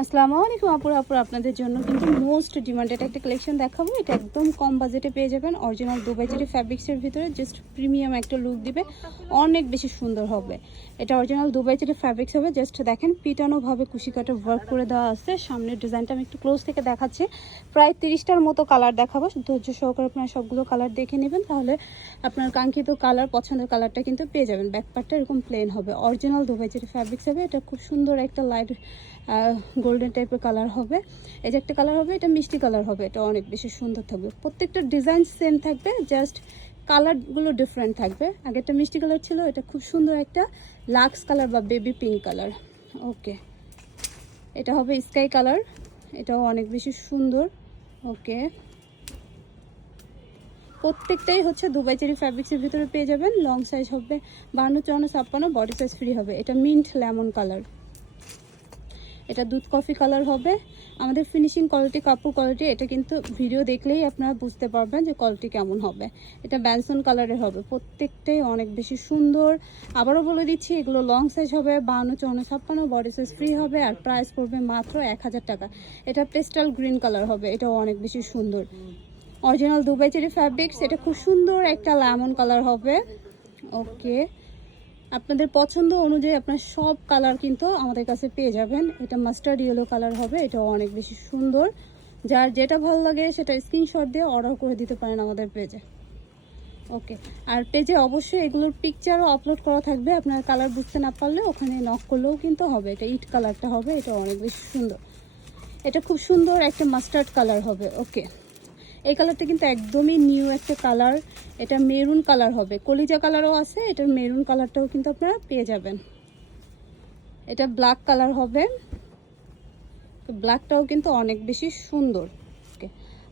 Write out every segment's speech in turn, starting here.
আসসালামু আলাইকুম আপুরা আপনাদের জন্য কিন্তু মোস্ট ডিমান্ডেড একটা কালেকশন দেখাবো। এটা একদম কম বাজেটে পেয়ে যাবেন। অরিজিনাল দুবাই চেরি ফ্যাব্রিক্সের ভিতরে জাস্ট প্রিমিয়াম একটা লুক দিবে, অনেক বেশি সুন্দর হবে। এটা অরিজিনাল দুবাই চেরি ফ্যাব্রিক্স হবে। জাস্ট দেখেন পিটানোভাবে কুশি কাটা ওয়ার্ক করে দেওয়া আছে। সামনের ডিজাইনটা আমি একটু ক্লোজ থেকে দেখাচ্ছি। প্রায় 30টার মতো কালার দেখাবো, ধৈর্য সহকারে আপনারা সবগুলো কালার দেখে নেবেন, তাহলে আপনার কাঙ্ক্ষিত কালার, পছন্দের কালারটা কিন্তু পেয়ে যাবেন। ব্যাকপার্টটা এরকম প্লেন হবে, অরিজিনাল দুবাই চেরি ফ্যাব্রিক্স হবে। এটা খুব সুন্দর একটা লাইট গোল্ডেন টাইপের কালার হবে। এই যে একটা কালার হবে, এটা মিষ্টি কালার হবে। এটা অনেক বেশি সুন্দর থাকবে। প্রত্যেকটা ডিজাইন সেম থাকবে, জাস্ট কালারগুলো ডিফারেন্ট থাকবে। আগে একটা মিষ্টি কালার ছিল, এটা খুব সুন্দর একটা লাক্স কালার বা বেবি পিঙ্ক কালার। ওকে, এটা হবে স্কাই কালার, এটাও অনেক বেশি সুন্দর। ওকে, প্রত্যেকটাই হচ্ছে দুবাই চেরি ফ্যাব্রিক্সের ভিতরে পেয়ে যাবেন। লং সাইজ হবে 52, 54, 56, বডি সাইজ ফ্রি হবে। এটা মিন্ট লেমন কালার, এটা দুধ কফি কালার হবে। আমাদের ফিনিশিং কোয়ালিটি, কাপড় কোয়ালিটি, এটা কিন্তু ভিডিও দেখলেই আপনারা বুঝতে পারবেন যে কোয়ালিটি কেমন হবে। এটা ব্যানসন কালারের হবে। প্রত্যেকটাই অনেক বেশি সুন্দর। আবারও বলে দিচ্ছি, এগুলো লং সাইজ হবে 52, 54, 56, বডি সাইজ ফ্রি হবে। আর প্রাইস পড়বে মাত্র 1000 টাকা। এটা পেস্টাল গ্রিন কালার হবে, এটাও অনেক বেশি সুন্দর। অরিজিনাল দুবাই চেরি ফ্যাব্রিক্স, এটা খুব সুন্দর একটা লেমন কালার হবে। ওকে, আপনাদের পছন্দ অনুযায়ী আপনার সব কালার কিন্তু আমাদের কাছে পেয়ে যাবেন। এটা মাস্টার্ড ইয়েলো কালার হবে, এটা অনেক বেশি সুন্দর। যার যেটা ভালো লাগে সেটা স্ক্রিনশট দিয়ে অর্ডার করে দিতে পারেন আমাদের পেজে। ওকে, আর পেজে অবশ্যই এগুলোর পিকচারও আপলোড করা থাকবে। আপনার কালার বুঝতে না পারলে ওখানে নক করলেও কিন্তু হবে। এটা ইট কালারটা হবে, এটা অনেক বেশি সুন্দর। এটা খুব সুন্দর একটা মাস্টার্ড কালার হবে। ওকে, এই কালারটা কিন্তু একদমই নিউ একটা কালার। এটা মেরুন কালার হবে, কলিজা কালারও আছে। এটার মেরুন কালারটাও কিন্তু আপনারা পেয়ে যাবেন। এটা ব্ল্যাক কালার হবে, তো ব্ল্যাকটাও কিন্তু অনেক বেশি সুন্দর। ওকে,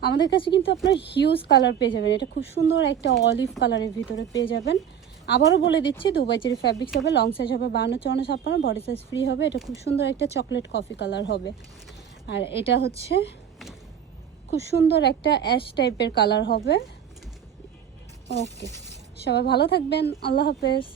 আমাদের কাছে কিন্তু আপনার হিউজ কালার পেয়ে যাবেন। এটা খুব সুন্দর একটা অলিভ কালারের ভিতরে পেয়ে যাবেন। আবারও বলে দিচ্ছি, দুবাই চেরি ফ্যাব্রিক্স হবে। লং সাইজ হবে 52, 54, 56, বডি সাইজ ফ্রি হবে। এটা খুব সুন্দর একটা চকলেট কফি কালার হবে। আর এটা হচ্ছে খুব সুন্দর একটা অ্যাশ টাইপের কালার হবে। ওকে, সবাই ভালো থাকবেন। আল্লাহ হাফেজ।